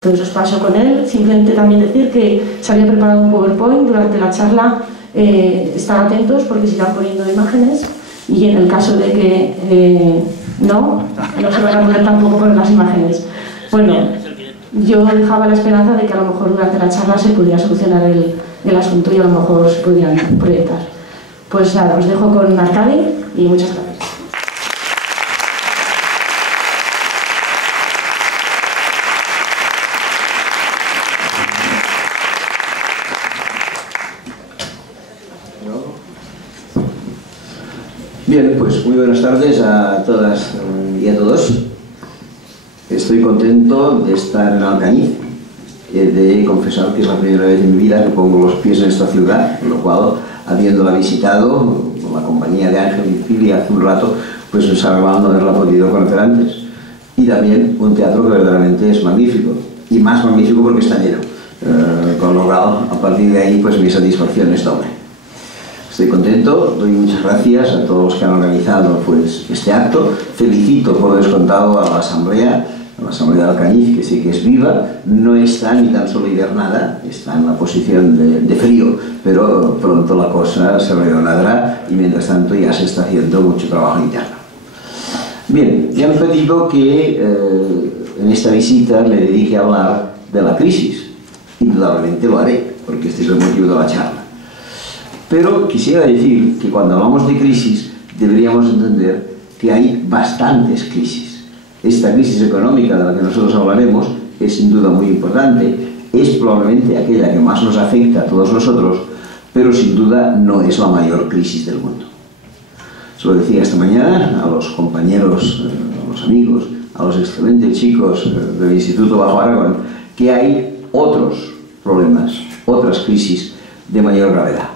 Entonces os paso con él. Simplemente también decir que se había preparado un PowerPoint durante la charla. Estar atentos porque se irán poniendo imágenes y en el caso de que no se van a poder tampoco poner las imágenes. Bueno, yo dejaba la esperanza de que a lo mejor durante la charla se pudiera solucionar el asunto y a lo mejor se podrían proyectar. Pues nada, os dejo con Arcadi y muchas gracias. Bien, pues muy buenas tardes a todas y a todos. Estoy contento de estar en Alcañiz, de confesar que es la primera vez en mi vida que pongo los pies en esta ciudad, con lo cual, habiéndola visitado con la compañía de Ángel y Fili hace un rato, pues me sabe mal no haberla podido conocer antes. Y también un teatro que verdaderamente es magnífico, y más magnífico porque está lleno, con lo cual, a partir de ahí, pues mi satisfacción es doble. Estoy contento, doy muchas gracias a todos los que han organizado pues, este acto. Felicito por descontado a la Asamblea de Alcañiz, que sí que es viva, no está ni tan solo hibernada, está en la posición de frío, pero pronto la cosa se redondará y mientras tanto ya se está haciendo mucho trabajo interno. Bien, me han pedido que en esta visita me dedique a hablar de la crisis. Indudablemente lo haré, porque este es el motivo de la charla. Pero quisiera decir que cuando hablamos de crisis deberíamos entender que hay bastantes crisis. Esta crisis económica de la que nosotros hablaremos es sin duda muy importante, es probablemente aquella que más nos afecta a todos nosotros, pero sin duda no es la mayor crisis del mundo. Se lo decía esta mañana a los compañeros, a los amigos, a los excelentes chicos del Instituto Bajo Aragón, que hay otros problemas, otras crisis de mayor gravedad.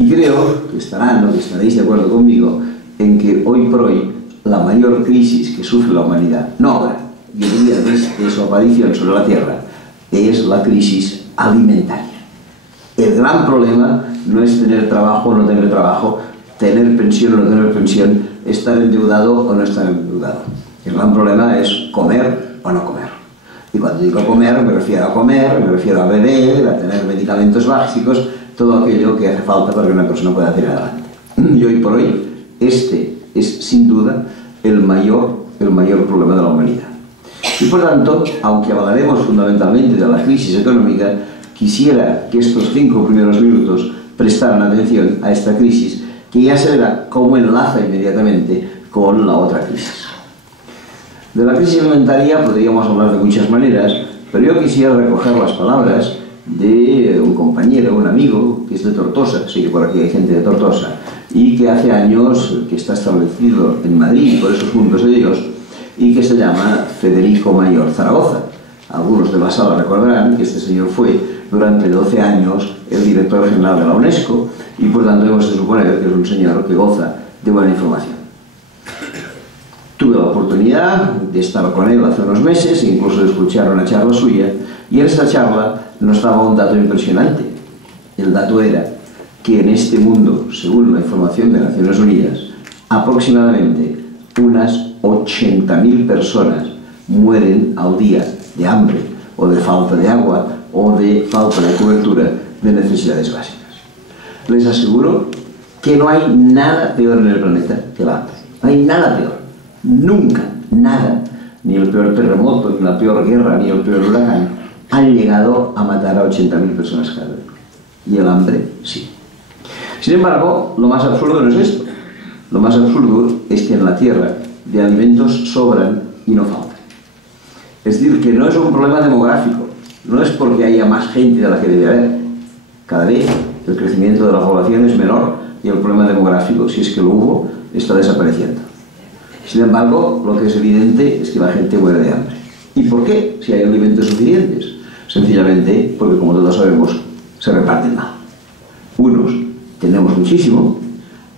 Y creo que estaréis de acuerdo conmigo en que hoy por hoy la mayor crisis que sufre la humanidad, no ahora, y el día de su aparición sobre la Tierra, es la crisis alimentaria. El gran problema no es tener trabajo o no tener trabajo, tener pensión o no tener pensión, estar endeudado o no estar endeudado. El gran problema es comer o no comer. Y cuando digo comer, me refiero a beber, a tener medicamentos básicos, todo aquello que hace falta para que una persona pueda hacer adelante. Y hoy por hoy, este es sin duda el mayor problema de la humanidad. Y por tanto, aunque hablaremos fundamentalmente de la crisis económica, quisiera que estos 5 primeros minutos prestaran atención a esta crisis, que ya se verá cómo enlaza inmediatamente con la otra crisis. De la crisis alimentaria podríamos hablar de muchas maneras, pero yo quisiera recoger las palabras de un compañero, un amigo, que es de Tortosa, sí que por aquí hay gente de Tortosa, y que hace años que está establecido en Madrid, por esos puntos de Dios, y que se llama Federico Mayor Zaragoza. Algunos de la sala recordarán que este señor fue durante 12 años el director general de la UNESCO, y por tanto hemos de suponer que es un señor que goza de buena información. Tuve la oportunidad de estar con él hace unos meses, incluso de escuchar una charla suya, y en esta charla nos daba un dato impresionante. El dato era que en este mundo, según la información de Naciones Unidas, aproximadamente unas 80.000 personas mueren al día de hambre, o de falta de agua, o de falta de cobertura de necesidades básicas. Les aseguro que no hay nada peor en el planeta que el hambre. No hay nada peor. Nunca, nada, ni el peor terremoto, ni la peor guerra, ni el peor huracán, han llegado a matar a 80.000 personas cada vez. Y el hambre, sí. Sin embargo, lo más absurdo no es esto. Lo más absurdo es que en la Tierra de alimentos sobran y no faltan. Es decir, que no es un problema demográfico. No es porque haya más gente de la que debe haber. Cada vez el crecimiento de la población es menor y el problema demográfico, si es que lo hubo, está desapareciendo. Sin embargo, lo que es evidente es que la gente muere de hambre. ¿Y por qué? Si hay alimentos suficientes. Sencillamente porque, como todos sabemos, se reparten mal. Unos tenemos muchísimo,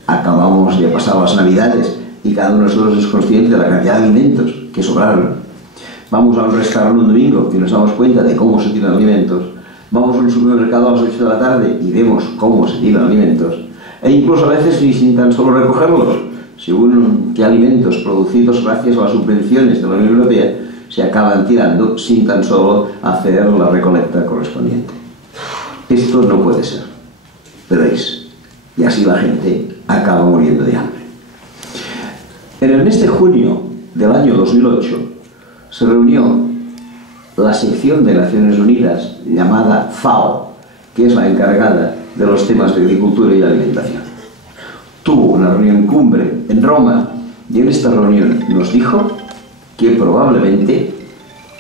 acabamos de pasar las Navidades y cada uno de nosotros es consciente de la cantidad de alimentos que sobraron. Vamos a un restaurante un domingo y nos damos cuenta de cómo se tiran alimentos. Vamos a un supermercado a las 8 de la tarde y vemos cómo se tiran alimentos. E incluso a veces ni sin tan solo recogerlos, según qué alimentos producidos gracias a las subvenciones de la Unión Europea, se acaban tirando sin tan solo hacer la recolecta correspondiente. Esto no puede ser, veréis, y así la gente acaba muriendo de hambre. En el mes de junio del año 2008 se reunió la sección de Naciones Unidas llamada FAO, que es la encargada de los temas de agricultura y alimentación. Tuvo una reunión cumbre en Roma y en esta reunión nos dijo que probablemente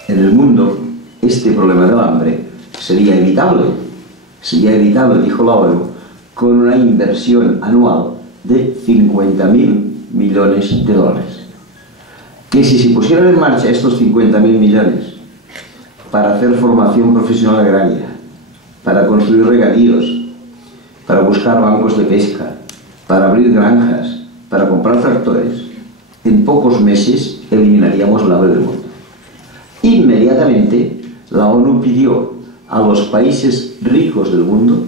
en el mundo este problema del hambre sería evitable. Sería evitable, dijo la ONU, con una inversión anual de 50.000 millones de dólares. Que si se pusieran en marcha estos 50.000 millones para hacer formación profesional agraria, para construir regadíos, para buscar bancos de pesca, para abrir granjas, para comprar tractores, en pocos meses eliminaríamos el hambre del mundo. Inmediatamente la ONU pidió a los países ricos del mundo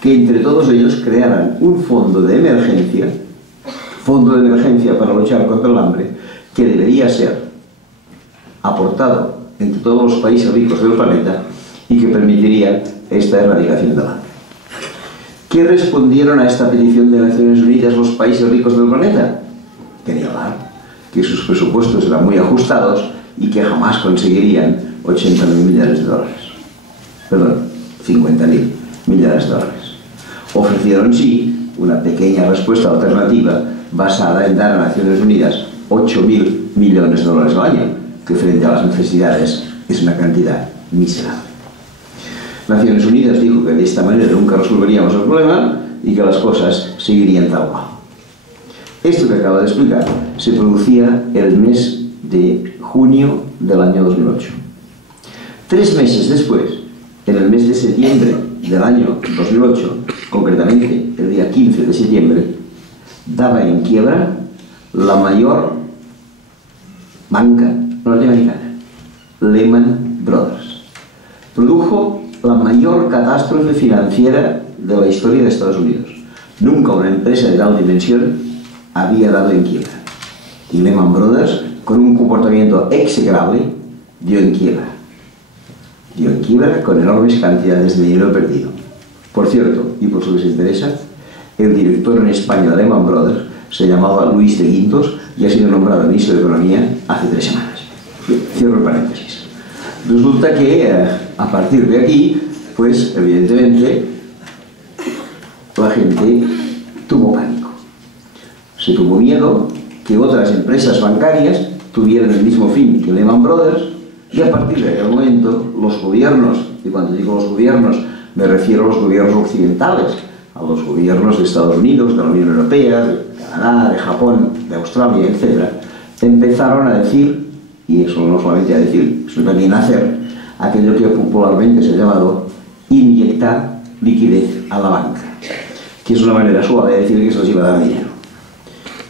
que entre todos ellos crearan un fondo de emergencia para luchar contra el hambre, que debería ser aportado entre todos los países ricos del planeta y que permitiría esta erradicación del hambre. ¿Qué respondieron a esta petición de Naciones Unidas los países ricos del planeta? Que ni hablar, que sus presupuestos eran muy ajustados y que jamás conseguirían 80.000 millones de dólares. Perdón, 50.000 millones de dólares. Ofrecieron, sí, una pequeña respuesta alternativa basada en dar a Naciones Unidas 8.000 millones de dólares al año, que frente a las necesidades es una cantidad miserable. Naciones Unidas dijo que de esta manera nunca resolveríamos el problema y que las cosas seguirían tal cual. Esto que acabo de explicar se producía el mes de junio del año 2008. 3 meses después, en el mes de septiembre del año 2008, concretamente el día 15 de septiembre, daba en quiebra la mayor banca norteamericana, Lehman Brothers. Produjo la mayor catástrofe financiera de la historia de Estados Unidos. Nunca una empresa de tal dimensión había dado en quiebra. Y Lehman Brothers, con un comportamiento execrable, dio en quiebra. Dio en quiebra con enormes cantidades de dinero perdido. Por cierto, y por si les interesa, el director en España de Lehman Brothers se llamaba Luis de Guindos y ha sido nombrado ministro de Economía hace 3 semanas. Cierro el paréntesis. Resulta que a partir de aquí, pues evidentemente la gente tuvo pánico. Se tuvo miedo que otras empresas bancarias tuvieran el mismo fin que Lehman Brothers, y a partir de aquel momento los gobiernos, y cuando digo los gobiernos me refiero a los gobiernos occidentales, a los gobiernos de Estados Unidos, de la Unión Europea, de Canadá, de Japón, de Australia, etc., empezaron a decir, y eso no solamente a decir, sino también a hacer, aquello que popularmente se ha llamado inyectar liquidez a la banca, que es una manera suave de decir que se les iba a dar dinero.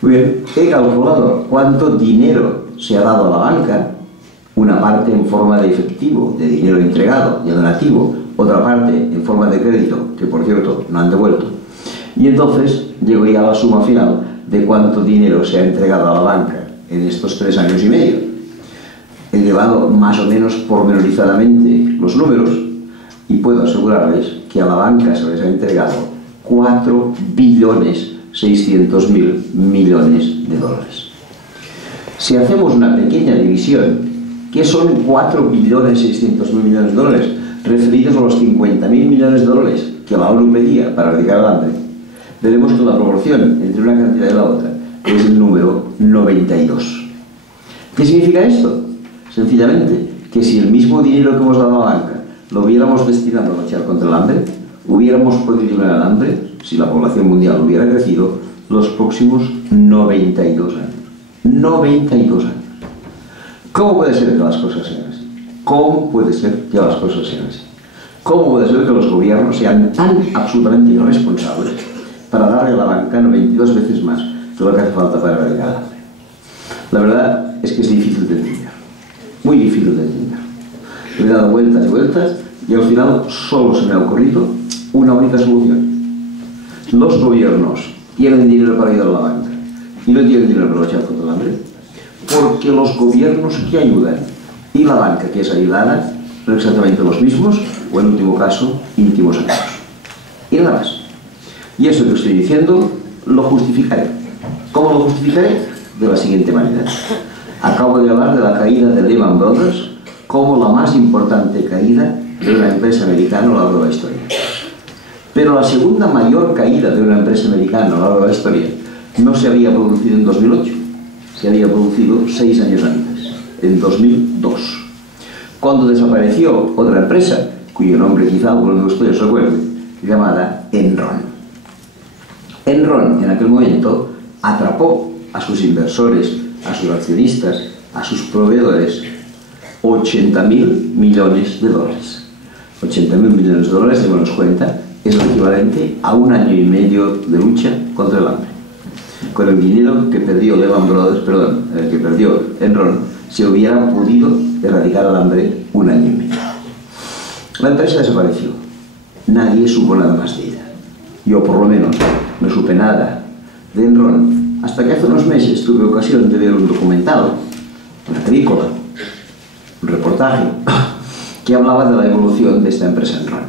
Muy bien, he calculado cuánto dinero se ha dado a la banca, una parte en forma de efectivo, de dinero entregado, de donativo, otra parte en forma de crédito, que por cierto no han devuelto, y entonces llego ya a la suma final de cuánto dinero se ha entregado a la banca en estos 3 años y medio. He llevado más o menos pormenorizadamente los números y puedo asegurarles que a la banca se les ha entregado 4.600.000 millones de dólares. Si hacemos una pequeña división, ¿qué son 4.600.000 millones de dólares? Referidos a los 50.000 millones de dólares que la ONU pedía para erradicar el hambre, veremos que la proporción entre una cantidad y la otra es el número 92. ¿Qué significa esto? Sencillamente, que si el mismo dinero que hemos dado a la banca lo hubiéramos destinado a luchar contra el hambre, hubiéramos podido eliminar el hambre, si la población mundial hubiera crecido, los próximos 92 años. 92 años. ¿Cómo puede ser que las cosas sean así? ¿Cómo puede ser que las cosas sean así? ¿Cómo puede ser que los gobiernos sean tan absolutamente irresponsables para darle a la banca 92 veces más de lo que hace falta para erradicar el hambre? La verdad es que es difícil de entender. Muy difícil de entender. Le he dado vueltas y vueltas y al final solo se me ha ocurrido una única solución. Los gobiernos tienen dinero para ayudar a la banca y no tienen dinero para luchar contra el hambre porque los gobiernos que ayudan y la banca que es ayudada son exactamente los mismos, o en último caso, íntimos amigos. Y nada más. Y eso que estoy diciendo lo justificaré. ¿Cómo lo justificaré? De la siguiente manera. Acabo de hablar de la caída de Lehman Brothers como la más importante caída de una empresa americana a lo largo de la historia. Pero la segunda mayor caída de una empresa americana a lo largo de la historia no se había producido en 2008, se había producido 6 años antes, en 2002, cuando desapareció otra empresa, cuyo nombre quizá alguno de ustedes recuerde, llamada Enron. Enron en aquel momento atrapó a sus inversores, a sus accionistas, a sus proveedores 80.000 millones de dólares. 80.000 millones de dólares, démonos cuenta, es el equivalente a 1 año y medio de lucha contra el hambre. Con el dinero que perdió Lehman Brothers, que perdió Enron, se hubiera podido erradicar el hambre 1 año y medio. La empresa desapareció. Nadie supo nada más de ella. Yo, por lo menos, no supe nada de Enron hasta que hace unos meses tuve ocasión de ver un documental, una película, un reportaje, que hablaba de la evolución de esta empresa Enron.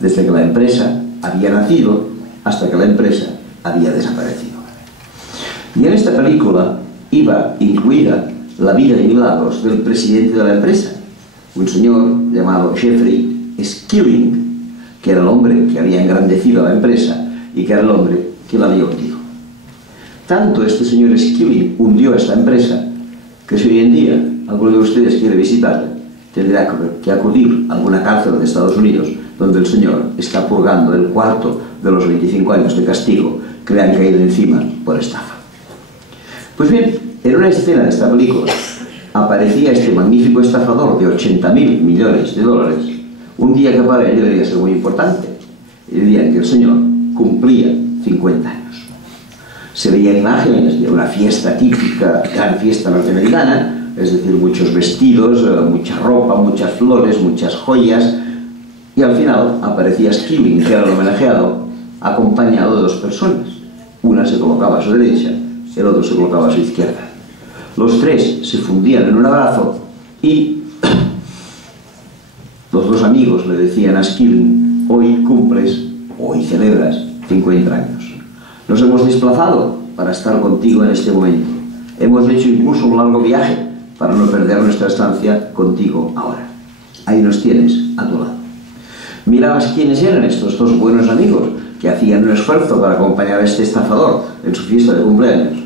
Desde que la empresa había nacido hasta que la empresa había desaparecido. Y en esta película iba incluida la vida de milagros del presidente de la empresa, un señor llamado Jeffrey Skilling, que era el hombre que había engrandecido la empresa y que era el hombre que la había hundido. Tanto este señor Skilling hundió a esta empresa que si hoy en día alguno de ustedes quiere visitarla, tendrá que acudir a alguna cárcel de Estados Unidos donde el señor está purgando el cuarto de los 25 años de castigo que le han caído encima por estafa. Pues bien, en una escena de esta película aparecía este magnífico estafador de 80.000 millones de dólares, un día que para él debería ser muy importante, el día en que el señor cumplía 50 años. Se veían imágenes de una fiesta típica, gran fiesta norteamericana, es decir, muchos vestidos, mucha ropa, muchas flores, muchas joyas, y al final aparecía Skilling, que era el homenajeado, acompañado de 2 personas. Una se colocaba a su derecha, el otro se colocaba a su izquierda. Los 3 se fundían en un abrazo y los 2 amigos le decían a Skilling: hoy cumples, hoy celebras 50 años. Nos hemos desplazado para estar contigo en este momento. Hemos hecho incluso un largo viaje para no perder nuestra estancia contigo ahora. Ahí nos tienes a tu lado. Mirabas quiénes eran estos 2 buenos amigos que hacían un esfuerzo para acompañar a este estafador en su fiesta de cumpleaños.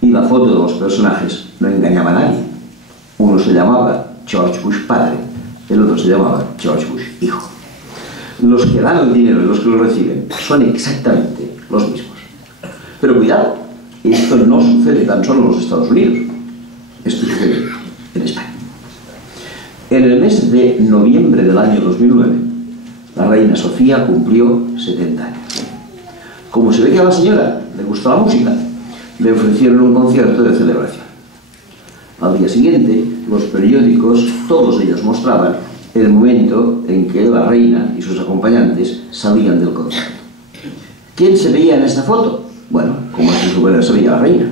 Y la foto de los personajes no engañaba a nadie. Uno se llamaba George Bush padre, el otro se llamaba George Bush hijo. Los que dan el dinero y los que lo reciben son exactamente los mismos. Pero cuidado, esto no sucede tan solo en los Estados Unidos. Esto sucede en España. En el mes de noviembre del año 2009, la reina Sofía cumplió 70 años. Como se ve que a la señora le gustó la música, le ofrecieron un concierto de celebración. Al día siguiente, los periódicos, todos ellos mostraban el momento en que la reina y sus acompañantes salían del concierto. ¿Quién se veía en esta foto? Bueno, como es de suponer, se veía la reina.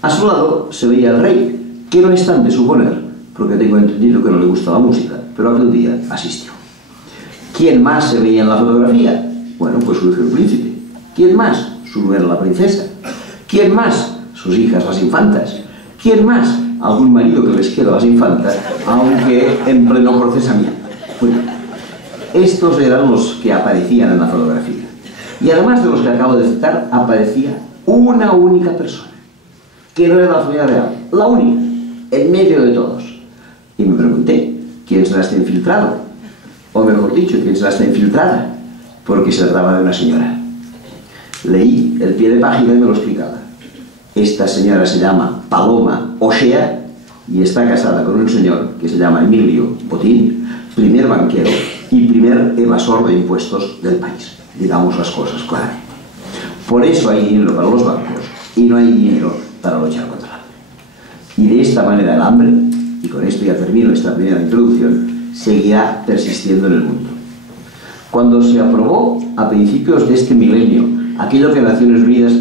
A su lado se veía el rey, que no están de suponer, porque tengo entendido que no le gusta la música, pero aquel día asistió. ¿Quién más se veía en la fotografía? Bueno, pues su hijo el príncipe. ¿Quién más? Su nuera la princesa. ¿Quién más? Sus hijas las infantas. ¿Quién más? Algún marido que les queda a las infantas, aunque en pleno procesamiento. Bueno, estos eran los que aparecían en la fotografía. Y además de los que acabo de citar, aparecía una única persona, que no era de la familia real, la única, en medio de todos. Y me pregunté, ¿quién será este infiltrado? O mejor dicho, ¿quién será esta infiltrada? Porque se trataba de una señora. Leí el pie de página y me lo explicaba. Esta señora se llama Paloma O'Shea y está casada con un señor que se llama Emilio Botín, primer banquero y primer evasor de impuestos del país. Digamos las cosas claramente. Por eso hay dinero para los bancos y no hay dinero para luchar contra el hambre. Y de esta manera el hambre, y con esto ya termino esta primera introducción, seguirá persistiendo en el mundo. Cuando se aprobó a principios de este milenio aquello que Naciones Unidas